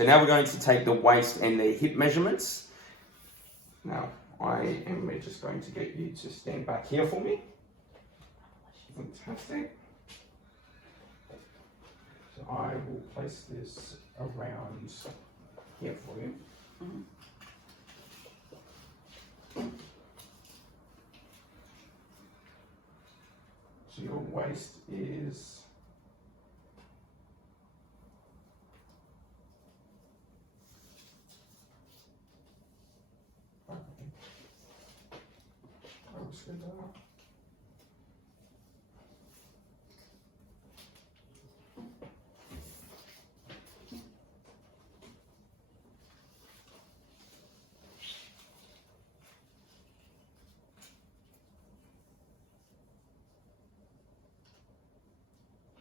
So now we're going to take the waist and the hip measurements. Now, I am just going to get you to stand back here for me. Fantastic. So I will place this around here for you. So your waist is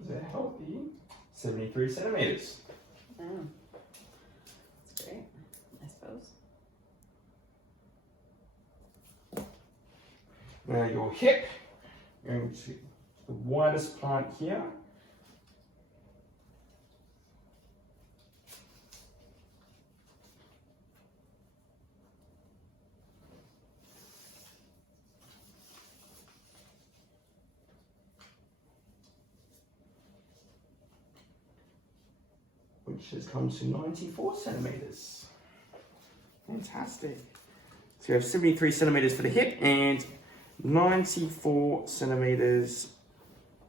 a healthy 73 centimeters. Oh, that's great, I suppose. Now your hip, going to the widest part here. Which has come to 94 centimeters. Fantastic. So you have 73 centimeters for the hip and 94 centimeters,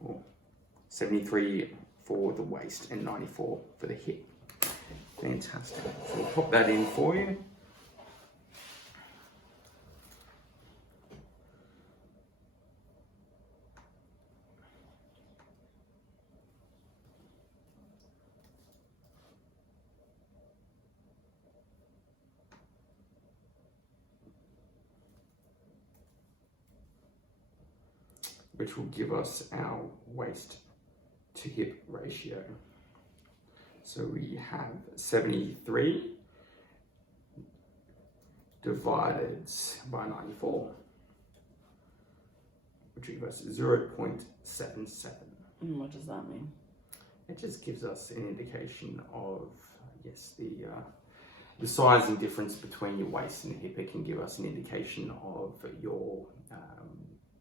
or 73 for the waist and 94 for the hip. Fantastic. So we'll pop that in for you. Which will give us our waist to hip ratio. So we have 73 divided by 94, which will give us 0.77. What does that mean? It just gives us an indication of, yes, the size and difference between your waist and hip. It can give us an indication of your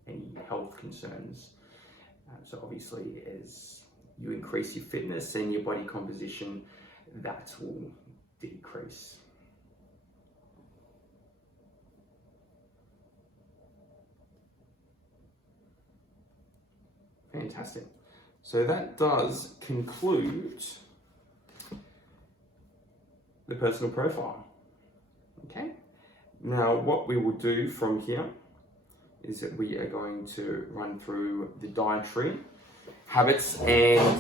any health concerns. So obviously, as you increase your fitness and your body composition, that will decrease. Fantastic. So that does conclude the personal profile. Okay. Now, what we will do from here is that we are going to run through the dietary habits and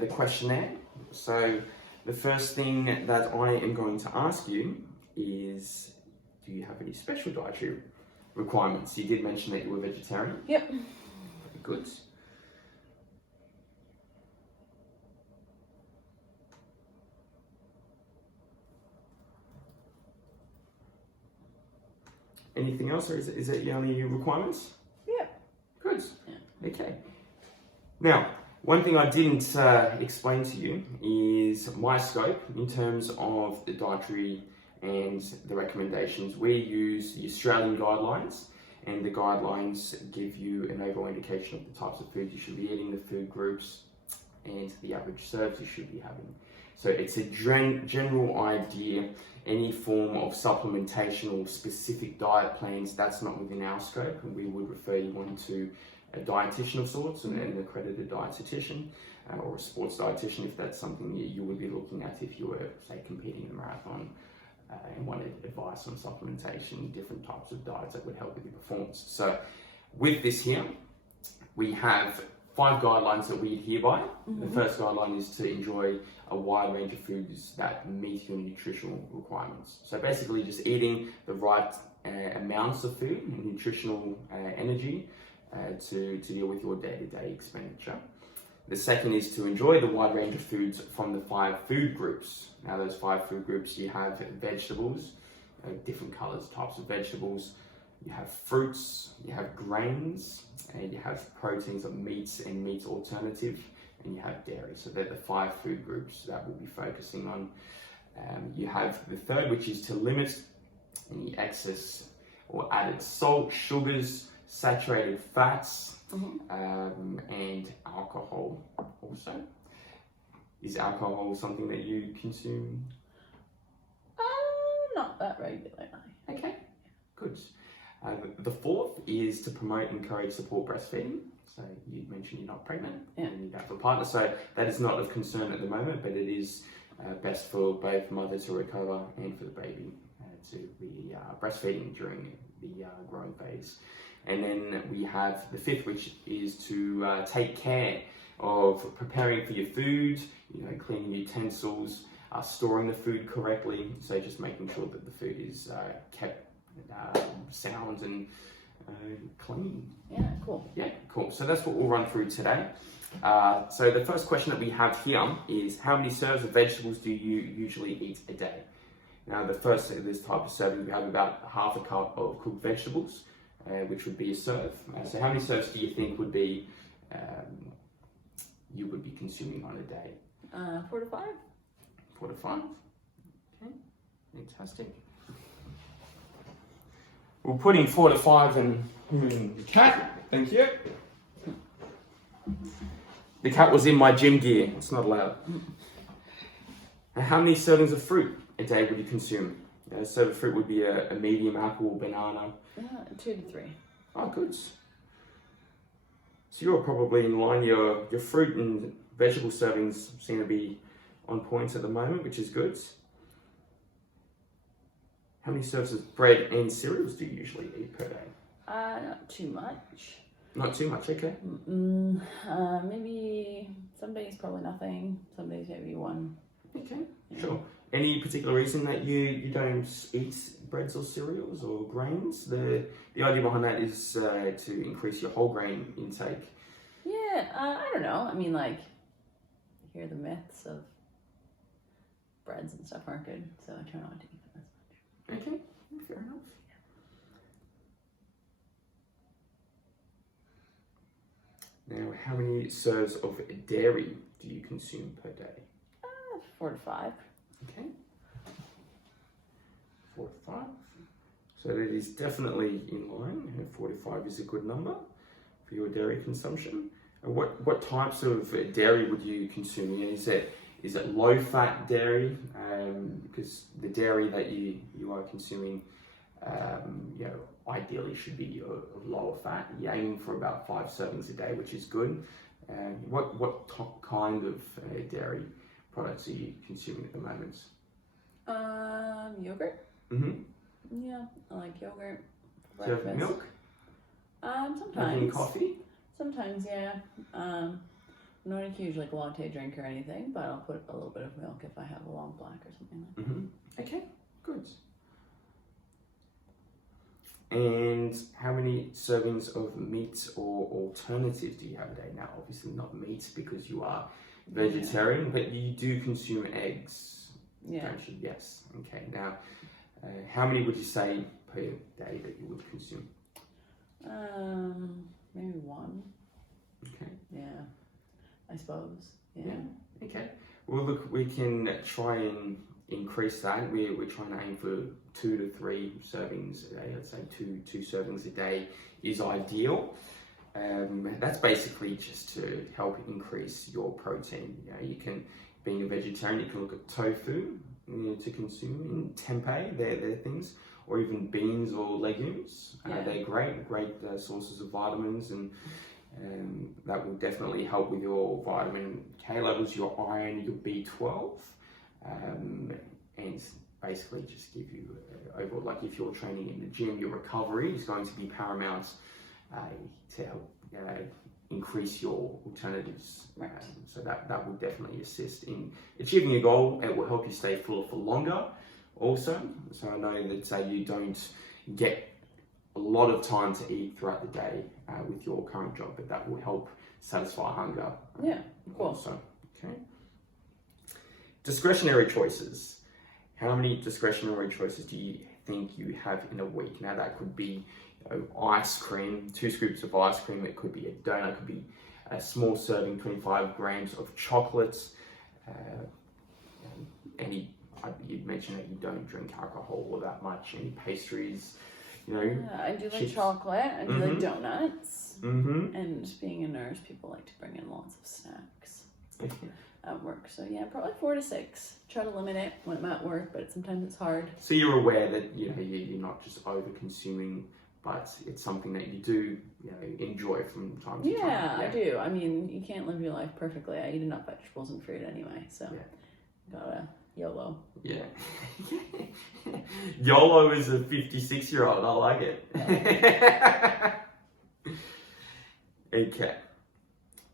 the questionnaire. So the first thing that I am going to ask you is, do you have any special dietary requirements? You did mention that you were vegetarian. Yep. Good. Anything else, or is it your only requirements? Yeah. Good. Yeah. Okay. Now, one thing I didn't explain to you is my scope in terms of the dietary and the recommendations. We use the Australian guidelines, and the guidelines give you an overall indication of the types of foods you should be eating, the food groups, and the average serves you should be having. So it's a general idea. Any form of supplementation or specific diet plans, that's not within our scope, and we would refer you on to a dietitian of sorts, an accredited dietitian or a sports dietitian if that's something you would be looking at if you were, say, competing in a marathon and wanted advice on supplementation, different types of diets that would help with your performance. So with this here, we have 5 guidelines that we adhere by. The first guideline is to enjoy a wide range of foods that meet your nutritional requirements. So basically just eating the right amounts of food and nutritional energy to deal with your day-to-day expenditure. The second is to enjoy the wide range of foods from the 5 food groups. Now those 5 food groups, you have vegetables, different colors, types of vegetables, you have fruits, you have grains, and you have proteins of meats and meat alternative, and you have dairy. So they're the 5 food groups that we'll be focusing on You have the third, which is to limit any excess or added salt, sugars, saturated fats, and alcohol also. Is alcohol something that you consume? Not that regularly. Okay, good. The fourth is to promote, encourage, support breastfeeding. So you mentioned you're not pregnant and you have a partner, so that is not of concern at the moment, but it is best for both mother to recover and for the baby to be breastfeeding during the growing phase. And then we have the fifth, which is to take care of preparing for your food, cleaning utensils, storing the food correctly. So just making sure that the food is kept sound and clean. Yeah, cool. Yeah, cool. So that's what we'll run through today. So the first question that we have here is, how many serves of vegetables do you usually eat a day? Now, the first of this type of serving, we have about half a cup of cooked vegetables, which would be a serve. So how many serves do you think would be you would be consuming on a day? 4 to 5. 4 to 5. Okay, fantastic. We'll put in 4 to 5 and the cat. Thank you. The cat was in my gym gear. It's not allowed. And how many servings of fruit a day would you consume? A serve of fruit would be a medium apple, banana. 2 to 3. Oh, good. So you're probably in line. Your fruit and vegetable servings seem to be on point at the moment, which is good. How many serves of bread and cereals do you usually eat per day? Not too much. Not too much, okay. Maybe some days probably nothing. Some days maybe 1. Okay, sure. Any particular reason that you don't eat breads or cereals or grains? The idea behind that is to increase your whole grain intake. Yeah, I don't know. I mean, like, you hear the myths of breads and stuff aren't good, so I try not to eat them as much. Okay, fair enough. Now, how many serves of dairy do you consume per day? 4 to 5. Okay. 4 to 5. So that is definitely in line. 4 to 5 is a good number for your dairy consumption. And what types of dairy would you consume? Is it low fat dairy? Because the dairy that you are consuming, ideally should be of lower fat. You're aiming for about 5 servings a day, which is good. What kind of dairy products are you consuming at the moment? Yogurt. Yeah, I like yogurt. Do you have milk? Sometimes. Having coffee? Sometimes, yeah. I'm not a huge latte drink or anything, but I'll put a little bit of milk if I have a long black or something like that. Okay, good. And how many servings of meat or alternatives do you have a day? Now, obviously not meat because you are vegetarian, but you do consume eggs, don't you? Yes. Okay. Now, how many would you say per day that you would consume? Maybe 1. Okay. Yeah, I suppose. Yeah. Okay. Well, look, we can try and increase that. We're trying to aim for 2 to 3 servings a day. I'd say two servings a day is ideal. That's basically just to help increase your protein. You can, being a vegetarian, you can look at tofu to consume, tempeh, they're things, or even beans or legumes. They're great sources of vitamins, and that will definitely help with your vitamin K levels, your iron, your B12, and basically just give you overall, like if you're training in the gym, your recovery is going to be paramount to help increase your alternatives. So that will definitely assist in achieving your goal. It will help you stay fuller for longer also. So I know that you don't get a lot of time to eat throughout the day with your current job, but that will help satisfy hunger. Yeah, cool. Also, okay. Discretionary choices. How many discretionary choices do you think you have in a week? Now that could be ice cream, 2 scoops of ice cream. It could be a donut. It could be a small serving, 25 grams of chocolates. mentioned that you don't drink alcohol all that much. Any pastries, you know. Yeah, I do like chips. chocolate. I do like donuts. Mm-hmm. And being a nurse, people like to bring in lots of snacks at work. So yeah, probably 4 to 6. Try to limit it when I'm at work, but sometimes it's hard. So you're aware that you're not just over consuming, but it's something that you do enjoy from time to time. Yeah, I do. I mean, you can't live your life perfectly. I eat enough vegetables and fruit anyway, so gotta YOLO. Yeah. YOLO is a 56-year-old. I like it. Okay.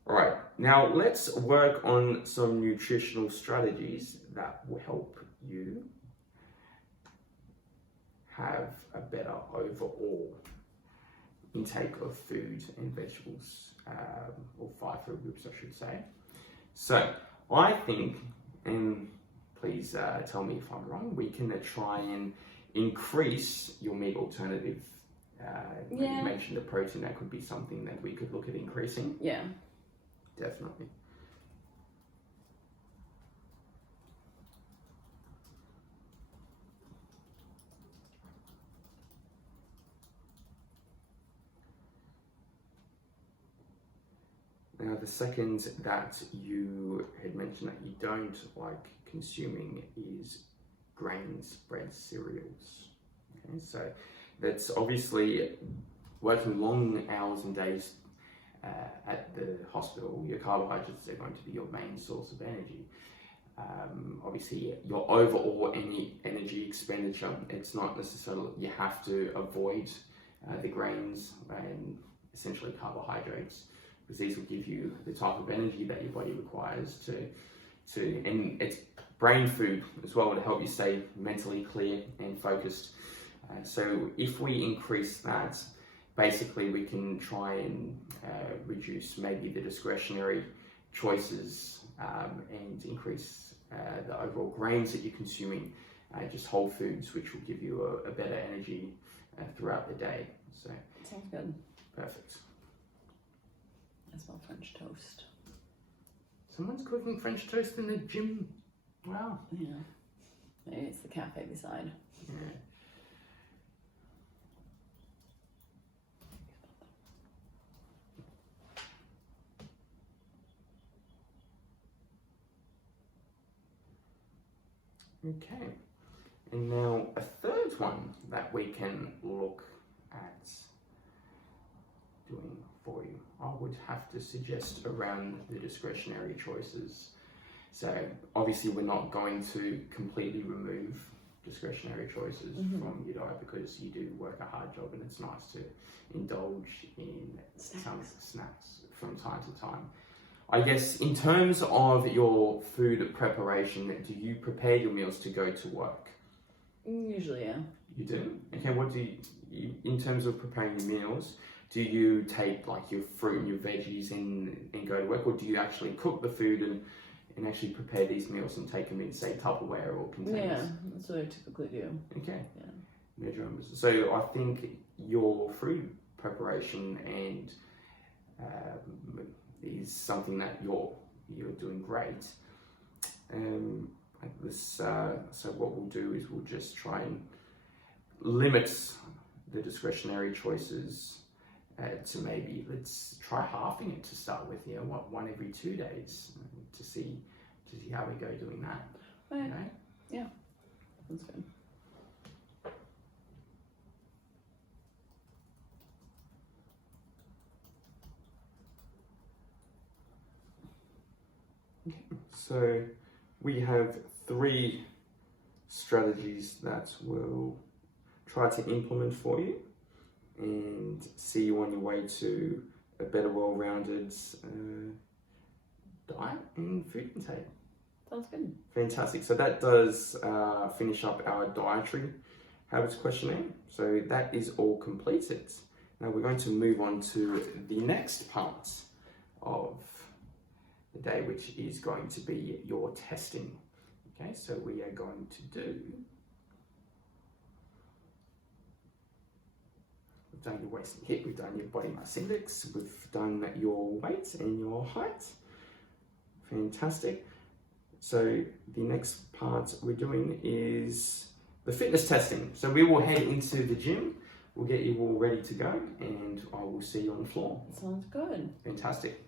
All right. Now let's work on some nutritional strategies that will help you have a better overall intake of food and vegetables, or 5 food groups, I should say. So I think, and please tell me if I'm wrong, we can try and increase your meat alternative. You mentioned the protein, that could be something that we could look at increasing. Yeah. Definitely. Now, the second that you had mentioned that you don't like consuming is grains, bread, cereals. Okay, so that's obviously working long hours and days at the hospital. Your carbohydrates are going to be your main source of energy. Obviously, your overall energy expenditure, it's not necessarily, you have to avoid the grains and essentially carbohydrates, because these will give you the type of energy that your body requires and it's brain food as well to help you stay mentally clear and focused. So if we increase that, basically we can try and reduce maybe the discretionary choices and increase the overall grains that you're consuming, just whole foods, which will give you a better energy throughout the day. So Sounds good. perfect. I smell French toast. Someone's cooking French toast in the gym. Wow. Yeah. Maybe it's the cafe beside. Yeah. Okay, and now a third one that we can look at doing for you, I would have to suggest around the discretionary choices. So obviously we're not going to completely remove discretionary choices from your diet, because you do work a hard job and it's nice to indulge in some snacks from time to time. I guess in terms of your food preparation, do you prepare your meals to go to work? Usually, yeah. You do? Okay, what do you in terms of preparing your meals, do you take like your fruit and your veggies and go to work, or do you actually cook the food and actually prepare these meals and take them in, say, Tupperware or containers? Yeah, that's what I typically do. Okay. Yeah. Measure numbers. So I think your food preparation and is something that you're doing great. So what we'll do is we'll just try and limit the discretionary choices to maybe, let's try halving it to start with. One every 2 days to see how we go doing that. Right. Okay? Yeah, that's good. So we have 3 strategies that we'll try to implement for you and see you on your way to a better, well-rounded diet and food intake. Sounds good. Fantastic. So that does finish up our dietary habits questionnaire. So that is all completed. Now we're going to move on to the next part of the day, which is going to be your testing. Okay, so we are going to do, we've done your waist and hip, we've done your body mass index, we've done your weight and your height. Fantastic. So the next part we're doing is the fitness testing. So we will head into the gym. We'll get you all ready to go, and I will see you on the floor. Sounds good. Fantastic.